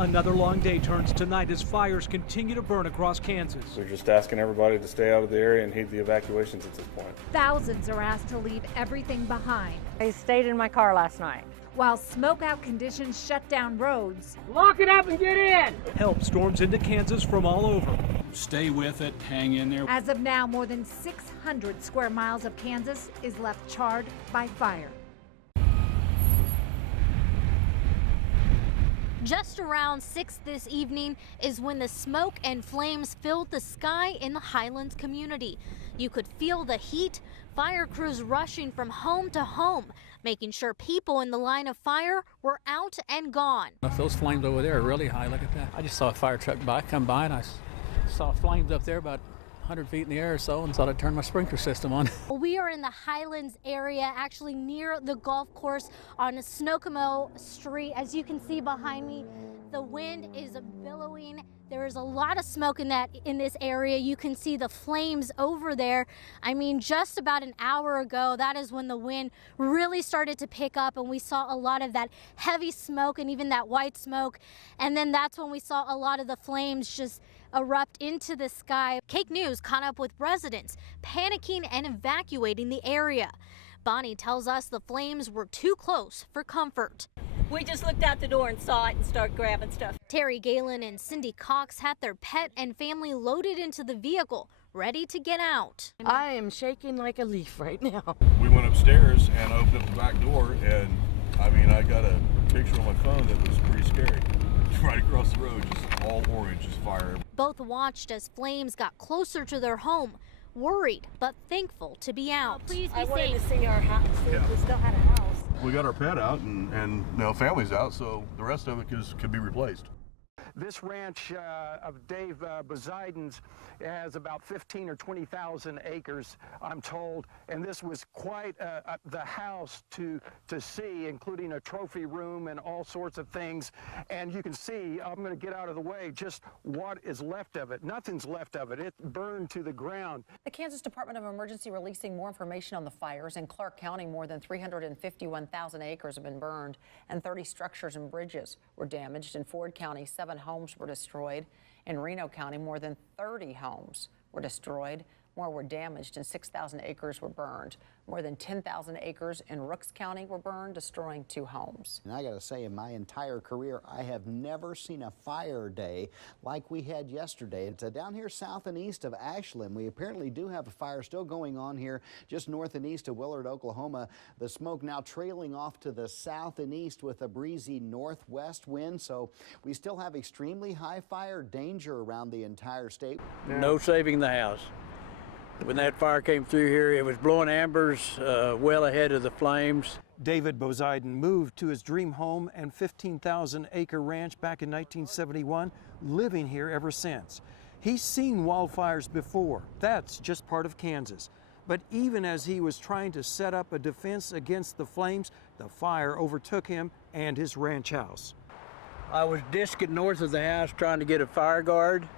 Another long day turns to night as fires continue to burn across Kansas. We're just asking everybody to stay out of the area and heed the evacuations at this point. Thousands are asked to leave everything behind. I stayed in my car last night. While smokeout conditions shut down roads. Lock it up and get in! Help storms into Kansas from all over. Stay with it, hang in there. As of now, more than 600 square miles of Kansas is left charred by fire. Just around 6 this evening is when the smoke and flames filled the sky in the Highlands community. You could feel the heat, fire crews rushing from home to home, making sure people in the line of fire were out and gone. Those flames over there are really high. Look at that. I just saw a fire truck come by and I saw flames up there about 100 feet in the air or so, and thought I'd turn my sprinkler system on. We are in the Highlands area, actually near the golf course on Snoqualmie Street. As you can see behind me, the wind is billowing. There is a lot of smoke in this area. You can see the flames over there. I mean, just about an hour ago, that is when the wind really started to pick up and we saw a lot of that heavy smoke and even that white smoke. And then that's when we saw a lot of the flames just erupt into the sky. KAKE News caught up with residents panicking and evacuating the area. Bonnie tells us the flames were too close for comfort. We just looked out the door and saw it and started grabbing stuff. Terry Galen and Cindy Cox had their pet and family loaded into the vehicle, ready to get out. I am shaking like a leaf right now. We went upstairs and opened up the back door, and I mean, I got a picture on my phone that was pretty scary. Right across the road, just all orange, just fire. Both watched as flames got closer to their home, worried but thankful to be out. Please be I wanted safe. to see our house, see if we still had a house. We got our pet out and you know, family's out, so the rest of it could be replaced. This ranch of Dave Bozaiden's has about 15 or 20,000 acres, I'm told, and this was quite the house to see, including a trophy room and all sorts of things. And you can see, I'm going to get out of the way, just what is left of it. Nothing's left of it. It burned to the ground. The Kansas Department of Emergency releasing more information on the fires. In Clark County, more than 351,000 acres have been burned, and 30 structures and bridges were damaged. In Ford County, 7 homes were destroyed. In Reno County, more than 30 homes were destroyed. More were damaged, and 6,000 acres were burned. More than 10,000 acres in Rooks County were burned, destroying 2 homes. And I got to say, in my entire career, I have never seen a fire day like we had yesterday. It's down here south and east of Ashland. We apparently do have a fire still going on here just north and east of Willard, Oklahoma. The smoke now trailing off to the south and east with a breezy northwest wind. So we still have extremely high fire danger around the entire state. No saving the house. When that fire came through here, it was blowing embers well ahead of the flames. David Bozaiden moved to his dream home and 15,000-acre ranch back in 1971, living here ever since. He's seen wildfires before. That's just part of Kansas. But even as he was trying to set up a defense against the flames, the fire overtook him and his ranch house. I was disking north of the house trying to get a fire guard,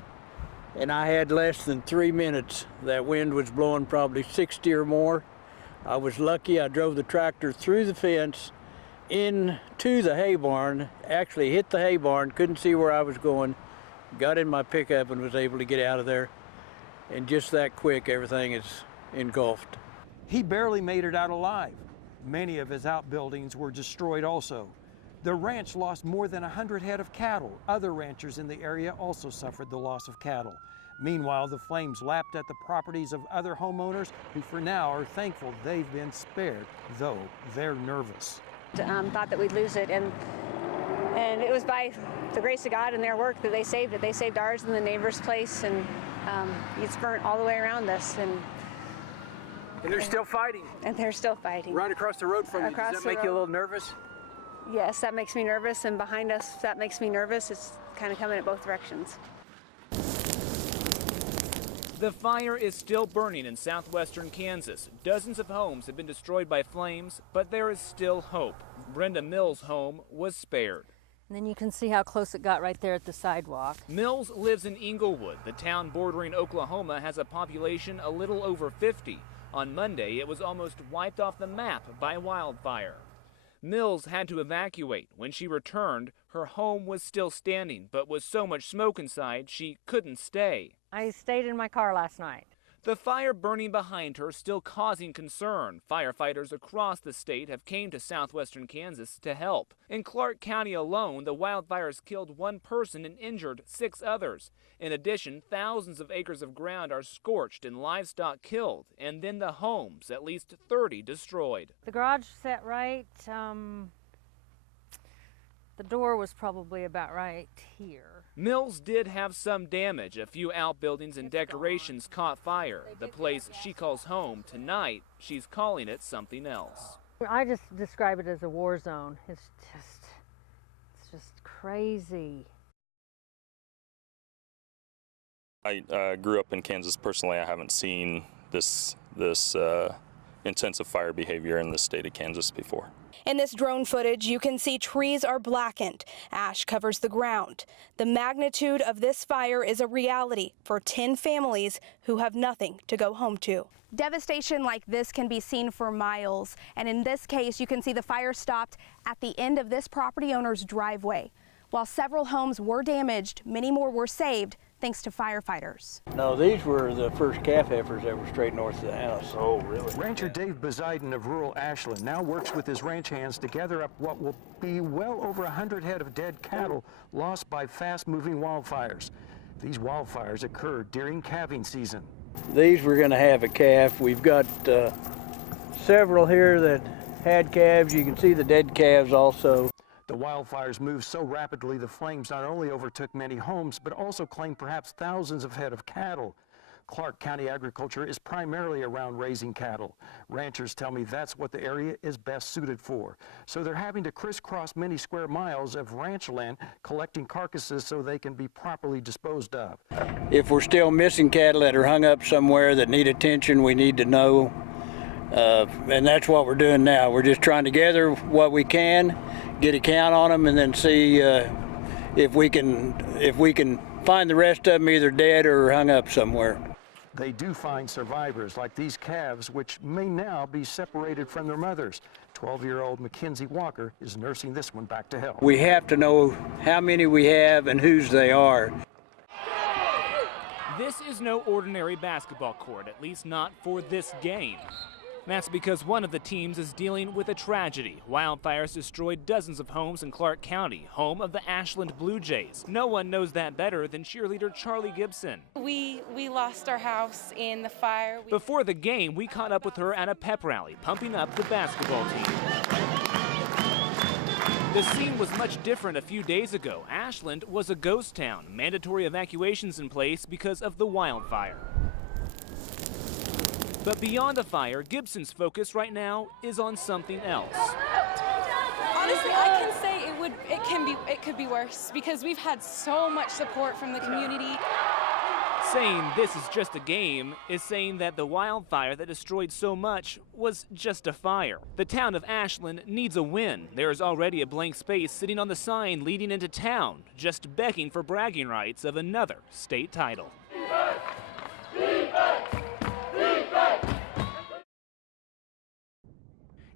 and I had less than 3 minutes. That wind was blowing probably 60 or more. I was lucky. I drove the tractor through the fence into the hay barn, actually hit the hay barn, couldn't see where I was going, got in my pickup and was able to get out of there. And just that quick, everything is engulfed. He barely made it out alive. Many of his outbuildings were destroyed also. The ranch lost more than 100 head of cattle. Other ranchers in the area also suffered the loss of cattle. Meanwhile, the flames lapped at the properties of other homeowners who for now are thankful they've been spared, though they're nervous. Thought that we'd lose it, and it was by the grace of God and their work that they saved it. They saved ours and the neighbor's place, and it's burnt all the way around us. And they're still fighting. And they're still fighting. Right across the road from you. Does that make you a little nervous? Yes, that makes me nervous, and behind us, that makes me nervous. It's kind of coming at both directions. The fire is still burning in southwestern Kansas. Dozens of homes have been destroyed by flames, but there is still hope. Brenda Mills' home was spared. And then you can see how close it got right there at the sidewalk. Mills lives in Englewood. The town bordering Oklahoma has a population a little over 50. On Monday, it was almost wiped off the map by wildfire. Mills had to evacuate. When she returned, her home was still standing, but with so much smoke inside, she couldn't stay. I stayed in my car last night. The fire burning behind her still causing concern. Firefighters across the state have came to southwestern Kansas to help. In Clark County alone, the wildfires killed 1 person and injured 6 others. In addition, thousands of acres of ground are scorched and livestock killed, and then the homes, at least 30 destroyed. The garage set right. The door was probably about right here. Mills did have some damage. A few outbuildings and decorations caught fire. The place she calls home tonight, she's calling it something else. I just describe it as a war zone. It's just crazy. I grew up in Kansas. Personally, I haven't seen this intensive fire behavior in the state of Kansas before. In this drone footage, you can see trees are blackened. Ash covers the ground. The magnitude of this fire is a reality for 10 families who have nothing to go home to. Devastation like this can be seen for miles, and in this case, you can see the fire stopped at the end of this property owner's driveway. While several homes were damaged, many more were saved thanks to firefighters. No, these were the first calf heifers that were straight north of the house. Oh, really? Rancher Dave Bozeiden of rural Ashland now works with his ranch hands to gather up what will be well over 100 head of dead cattle lost by fast-moving wildfires. These wildfires occurred during calving season. These we're going to have a calf. We've got several here that had calves. You can see the dead calves also. The wildfires moved so rapidly the flames not only overtook many homes, but also claimed perhaps thousands of head of cattle. Clark County agriculture is primarily around raising cattle. Ranchers tell me that's what the area is best suited for. So they're having to crisscross many square miles of ranch land, collecting carcasses so they can be properly disposed of. If we're still missing cattle that are hung up somewhere that need attention, we need to know. And that's what we're doing now. We're just trying to gather what we can, get a count on them, and then see if we can find the rest of them either dead or hung up somewhere. They do find survivors like these calves, which may now be separated from their mothers. 12-year-old Mackenzie Walker is nursing this one back to health. We have to know how many we have and whose they are. This is no ordinary basketball court, at least not for this game. That's because one of the teams is dealing with a tragedy. Wildfires destroyed dozens of homes in Clark County, home of the Ashland Blue Jays. No one knows that better than cheerleader Charlie Gibson. We lost our house in the fire. Before the game, we caught up with her at a pep rally, pumping up the basketball team. The scene was much different a few days ago. Ashland was a ghost town, mandatory evacuations in place because of the wildfire. But beyond the fire, Gibson's focus right now is on something else. Honestly, I can say it could be worse because we've had so much support from the community. Saying this is just a game is saying that the wildfire that destroyed so much was just a fire. The town of Ashland needs a win. There is already a blank space sitting on the sign leading into town, just begging for bragging rights of another state title.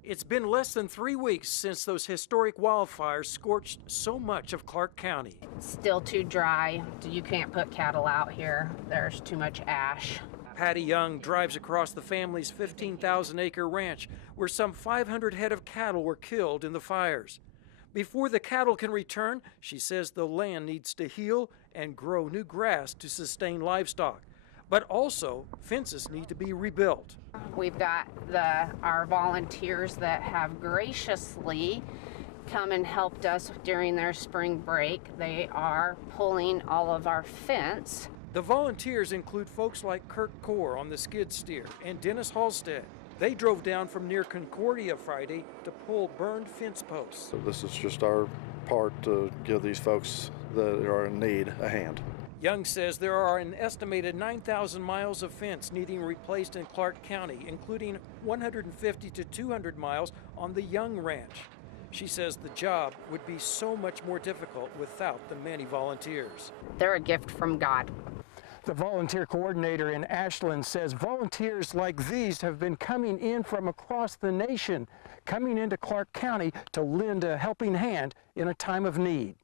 It's been less than 3 weeks since those historic wildfires scorched so much of Clark County. It's still too dry. You can't put cattle out here. There's too much ash. Patty Young drives across the family's 15,000-acre ranch where some 500 head of cattle were killed in the fires. Before the cattle can return, she says the land needs to heal and grow new grass to sustain livestock. But also, fences need to be rebuilt. We've got our volunteers that have graciously come and helped us during their spring break. They are pulling all of our fence. The volunteers include folks like Kirk Core on the skid steer and Dennis Halstead. They drove down from near Concordia Friday to pull burned fence posts. So this is just our part to give these folks that are in need a hand. Young says there are an estimated 9,000 miles of fence needing replaced in Clark County, including 150 to 200 miles on the Young Ranch. She says the job would be so much more difficult without the many volunteers. They're a gift from God. The volunteer coordinator in Ashland says volunteers like these have been coming in from across the nation, coming into Clark County to lend a helping hand in a time of need.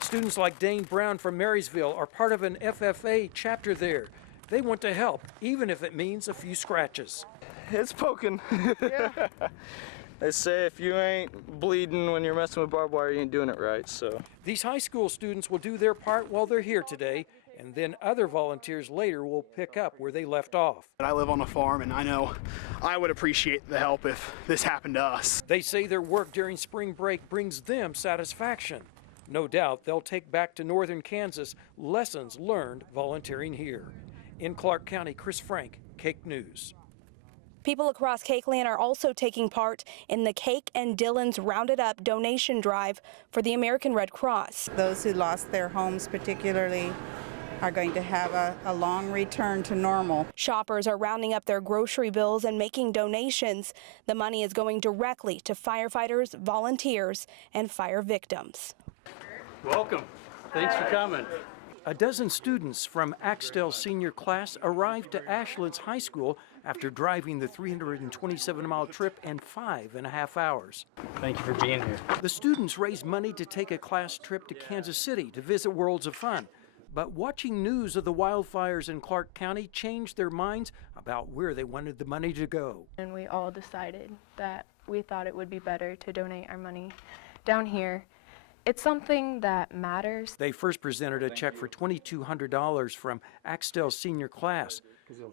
Students like Dane Brown from Marysville are part of an FFA chapter there. They want to help, even if it means a few scratches. It's poking. Yeah. They say if you ain't bleeding when you're messing with barbed wire, you ain't doing it right, so. These high school students will do their part while they're here today, and then other volunteers later will pick up where they left off. I live on a farm, and I know I would appreciate the help if this happened to us. They say their work during spring break brings them satisfaction. No doubt they'll take back to northern Kansas lessons learned volunteering here. In Clark County, Chris Frank, KAKE News. People across KAKE land are also taking part in the KAKE and Dillon's Rounded Up donation drive for the American Red Cross. Those who lost their homes particularly are going to have a long return to normal. Shoppers are rounding up their grocery bills and making donations. The money is going directly to firefighters, volunteers, and fire victims. Welcome. Thanks for coming. A dozen students from Axtell's senior class arrived to Ashland's high school after driving the 327-mile trip in 5.5 hours. Thank you for being here. The students raised money to take a class trip to Kansas City to visit Worlds of Fun. But watching news of the wildfires in Clark County changed their minds about where they wanted the money to go. And we all decided that we thought it would be better to donate our money down here. It's something that matters. They first presented a check for $2,200 from Axtell's senior class.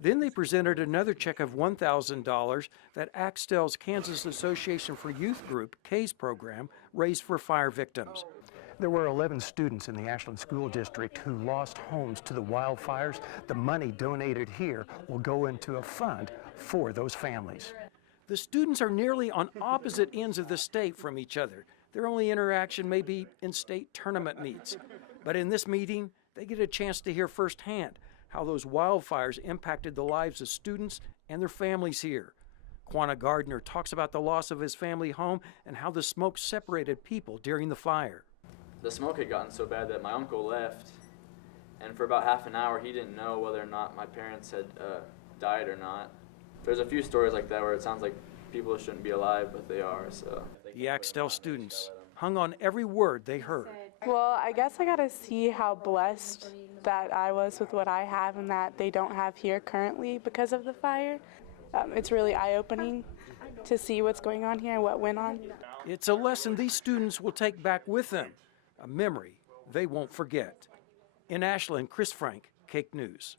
Then they presented another check of $1,000 that Axtell's Kansas Association for Youth Group, KA's program, raised for fire victims. There were 11 students in the Ashland School District who lost homes to the wildfires. The money donated here will go into a fund for those families. The students are nearly on opposite ends of the state from each other. Their only interaction may be in state tournament meets. But in this meeting, they get a chance to hear firsthand how those wildfires impacted the lives of students and their families here. Quanah Gardner talks about the loss of his family home and how the smoke separated people during the fire. The smoke had gotten so bad that my uncle left, and for about half an hour he didn't know whether or not my parents had died or not. There's a few stories like that where it sounds like people shouldn't be alive, but they are. So the Axtell students hung on every word they heard. Well, I guess I got to see how blessed that I was with what I have and that they don't have here currently because of the fire. It's really eye-opening to see what's going on here and what went on. It's a lesson these students will take back with them, a memory they won't forget. In Ashland, Chris Frank, KAKE News.